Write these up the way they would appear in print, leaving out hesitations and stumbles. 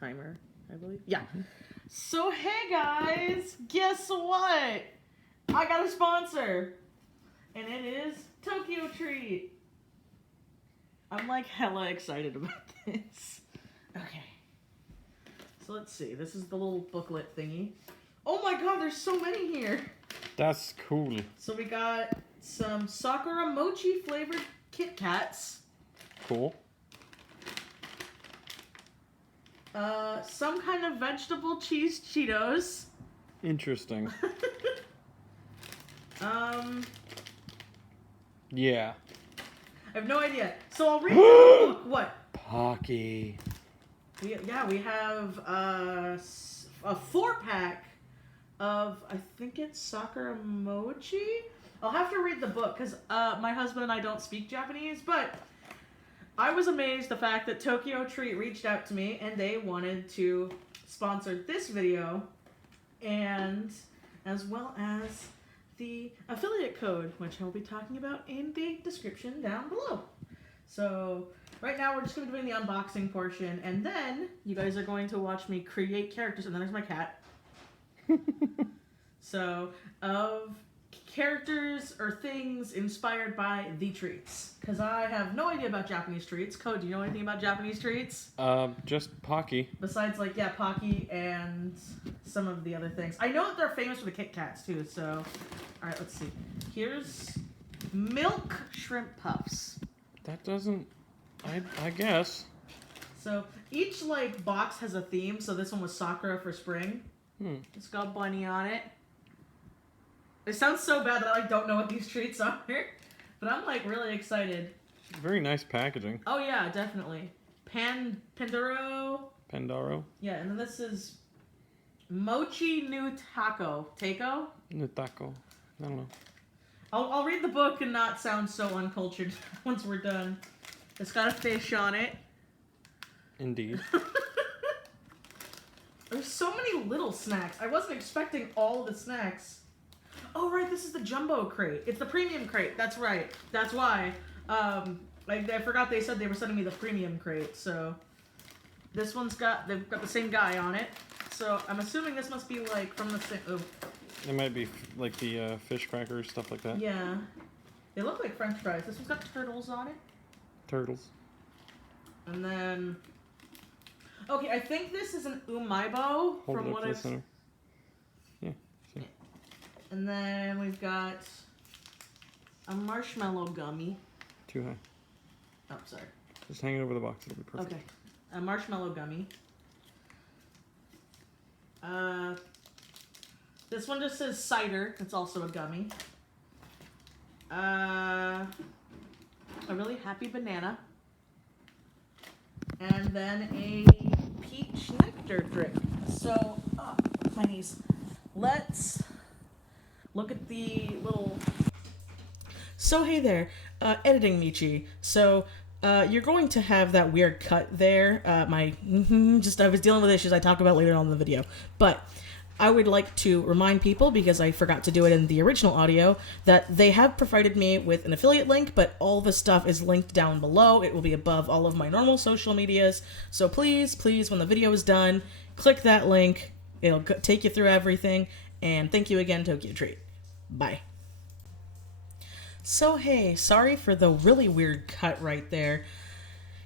timer, I believe. Yeah. So, hey guys, guess what? I got a sponsor, and it is TokyoTreat. I'm like hella excited about this. Okay. So let's see. This is the little booklet thingy. Oh my god, there's so many here. That's cool. So we got some Sakura mochi flavored Kit Kats. Cool. Some kind of vegetable cheese Cheetos. Interesting. I Yeah. have no idea. So I'll read the book. What? Pocky. We have a 4-pack of, I think it's Sakura mochi. I'll have to read the book because my husband and I don't speak Japanese, but I was amazed the fact that TokyoTreat reached out to me and they wanted to sponsor this video, and as well as the affiliate code, which I'll be talking about in the description down below. So right now we're just going to be doing the unboxing portion, and then you guys are going to watch me create characters, and then there's my cat. So, of characters or things inspired by the treats. Because I have no idea about Japanese treats. Code, do you know anything about Japanese treats? Just Pocky. Besides, like, yeah, Pocky and some of the other things. I know that they're famous for the Kit Kats, too, so... Alright, let's see. Here's milk shrimp puffs. That doesn't... I guess. So, each, like, box has a theme, so this one was Sakura for spring. It's got bunny on it. It sounds so bad that I, like, don't know what these treats are, but I'm, like, really excited. Very nice packaging. Oh, yeah, definitely. Pandoro. Pandoro. Yeah, and then this is Mochi New Taco. Taco? New taco. I don't know. I'll read the book and not sound so uncultured once we're done. It's got a fish on it. Indeed. There's so many little snacks. I wasn't expecting all the snacks. Oh, right, this is the jumbo crate. It's the premium crate. That's right. That's why. I forgot they said they were sending me the premium crate, so... This one's they've got the same guy on it. So I'm assuming this must be, like, from the same... Oh. It might be, like, the fish crackers, stuff like that. Yeah. They look like french fries. This one's got turtles on it. Turtles. And then... Okay, I think this is an umaibo from what I've... Yeah. See. And then we've got a marshmallow gummy. Too high. Oh, sorry. Just hang it over the box. It'll be perfect. Okay. A marshmallow gummy. This one just says cider. It's also a gummy. A really happy banana. And then a peach nectar drip. So, my knees. Let's look at the little... So, hey there. Editing Michi. So, you're going to have that weird cut there. I was dealing with issues I talk about later on in the video. But I would like to remind people, because I forgot to do it in the original audio, that they have provided me with an affiliate link, but all the stuff is linked down below. It will be above all of my normal social medias. So please, when the video is done, click that link. It'll take you through everything. And thank you again, TokyoTreat. Bye. So hey, sorry for the really weird cut right there.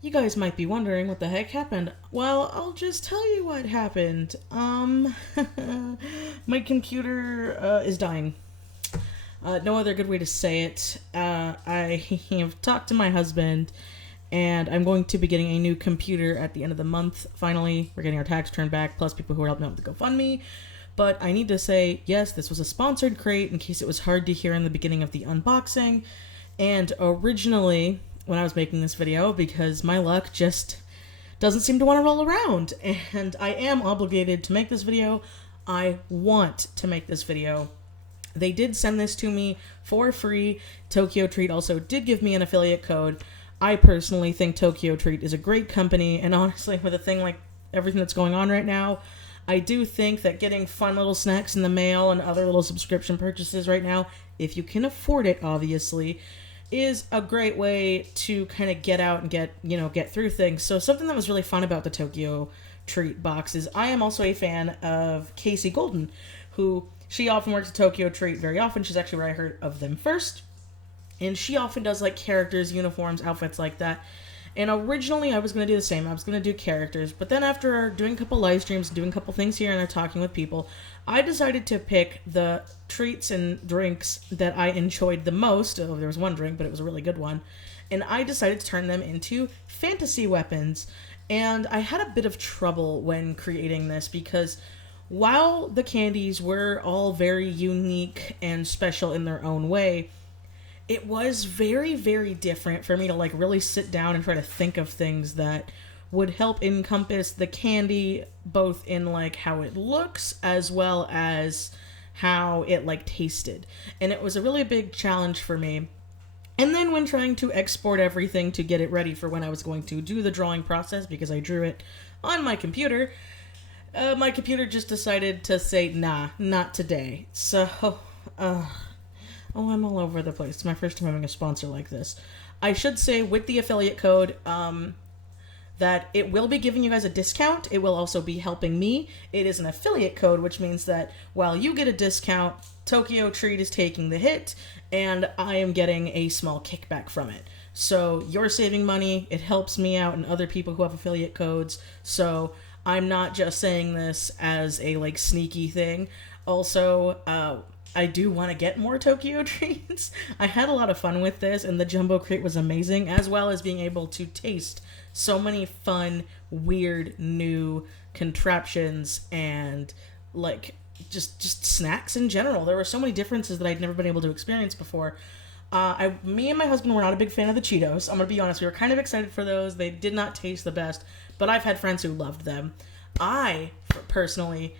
You guys might be wondering what the heck happened. Well, I'll just tell you what happened. My computer is dying. No other good way to say it. I have talked to my husband, and I'm going to be getting a new computer at the end of the month. Finally, we're getting our tax turned back, plus people who are helping out with the GoFundMe. But I need to say, yes, this was a sponsored crate in case it was hard to hear in the beginning of the unboxing. And originally, when I was making this video, because my luck just doesn't seem to want to roll around, and I am obligated to make this video. I want to make this video. They did send this to me for free. TokyoTreat also did give me an affiliate code. I personally think TokyoTreat is a great company, and honestly, with a thing like everything that's going on right now, I do think that getting fun little snacks in the mail and other little subscription purchases right now, if you can afford it, obviously, is a great way to kind of get out and get through things. So something that was really fun about the TokyoTreat boxes, I am also a fan of Casey Golden, who she often works at TokyoTreat very often. She's actually where I heard of them first. And she often does like characters, uniforms, outfits like that. And originally I was going to do the same. I was going to do characters. But then after doing a couple live streams, doing a couple things here and there, talking with people, I decided to pick the treats and drinks that I enjoyed the most. Oh, there was one drink, but it was a really good one. And I decided to turn them into fantasy weapons. And I had a bit of trouble when creating this because while the candies were all very unique and special in their own way, it was very, very different for me to like really sit down and try to think of things that would help encompass the candy, both in like how it looks as well as how it like tasted. And it was a really big challenge for me. And then when trying to export everything to get it ready for when I was going to do the drawing process, because I drew it on my computer just decided to say, nah, not today. So, I'm all over the place. It's my first time having a sponsor like this. I should say with the affiliate code, that it will be giving you guys a discount. It will also be helping me. It is an affiliate code, which means that while you get a discount, TokyoTreat is taking the hit, and I am getting a small kickback from it. So you're saving money. It helps me out and other people who have affiliate codes. So I'm not just saying this as a like sneaky thing. Also, I do want to get more TokyoTreats. I had a lot of fun with this, and the Jumbo Crate was amazing, as well as being able to taste so many fun, weird, new contraptions and like just snacks in general. There were so many differences that I'd never been able to experience before. Me and my husband were not a big fan of the Cheetos. I'm gonna be honest. We were kind of excited for those. They did not taste the best, but I've had friends who loved them. I personally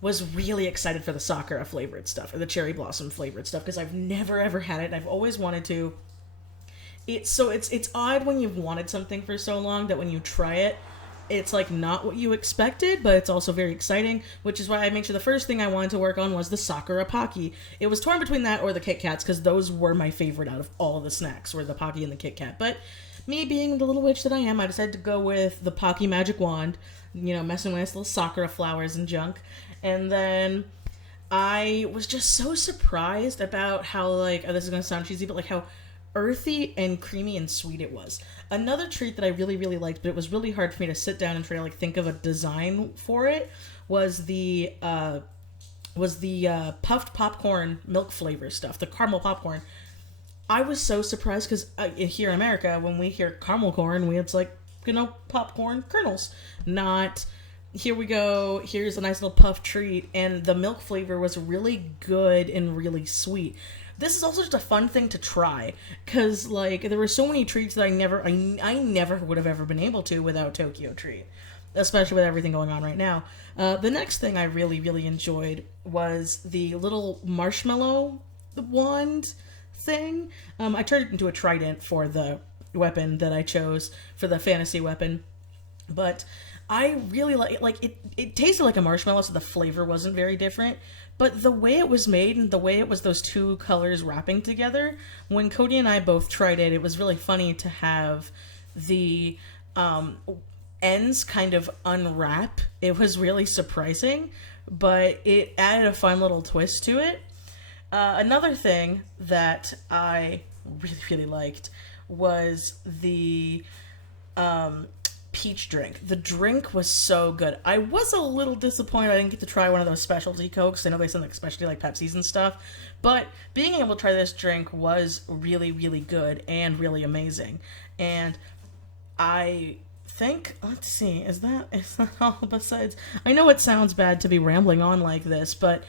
was really excited for the Sakura flavored stuff, or the cherry blossom flavored stuff, because I've never ever had it, and I've always wanted to. It's odd when you've wanted something for so long that when you try it, it's like not what you expected, but it's also very exciting, which is why I made sure the first thing I wanted to work on was the Sakura Pocky. It was torn between that or the Kit Kats, because those were my favorite out of all of the snacks, were the Pocky and the Kit Kat. But me being the little witch that I am, I decided to go with the Pocky Magic Wand, messing with little Sakura flowers and junk. And then I was just so surprised about how, like, this is going to sound cheesy, but like how earthy and creamy and sweet it was. Another treat that I really, really liked, but it was really hard for me to sit down and try to like think of a design for it, was the puffed popcorn milk flavor stuff, the caramel popcorn. I was so surprised because here in America, when we hear caramel corn, it's like, popcorn kernels, not here we go, here's a nice little puff treat, and the milk flavor was really good and really sweet. This is also just a fun thing to try, because like there were so many treats that I never would have ever been able to without TokyoTreat, especially with everything going on right now. The next thing I really, really enjoyed was the little marshmallow wand thing. I turned it into a trident for the weapon that I chose for the fantasy weapon, but I really like it. It tasted like a marshmallow, so the flavor wasn't very different. But the way it was made and the way it was those two colors wrapping together, when Cody and I both tried it, it was really funny to have the ends kind of unwrap. It was really surprising, but it added a fun little twist to it. Another thing that I really, really liked was the peach drink. The drink was so good. I was a little disappointed I didn't get to try one of those specialty Cokes. I know they send like specialty like Pepsis and stuff, but being able to try this drink was really, really good and really amazing. And I think, let's see, is that all besides? I know it sounds bad to be rambling on like this, but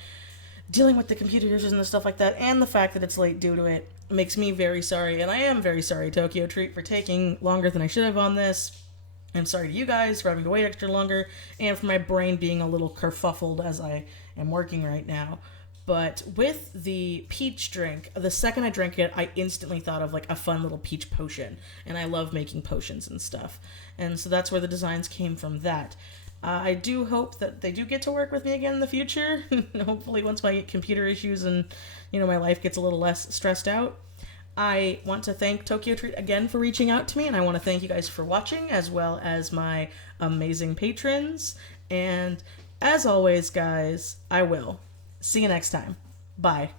dealing with the computer issues and the stuff like that, and the fact that it's late due to it, makes me very sorry, and I am very sorry, TokyoTreat, for taking longer than I should have on this. I'm sorry to you guys for having to wait extra longer, and for my brain being a little kerfuffled as I am working right now. But with the peach drink, the second I drank it, I instantly thought of like a fun little peach potion, and I love making potions and stuff. And so that's where the designs came from that. I do hope that they do get to work with me again in the future. Hopefully once my computer issues and, my life gets a little less stressed out. I want to thank TokyoTreat again for reaching out to me, and I want to thank you guys for watching, as well as my amazing patrons. And as always, guys, I will. See you next time. Bye.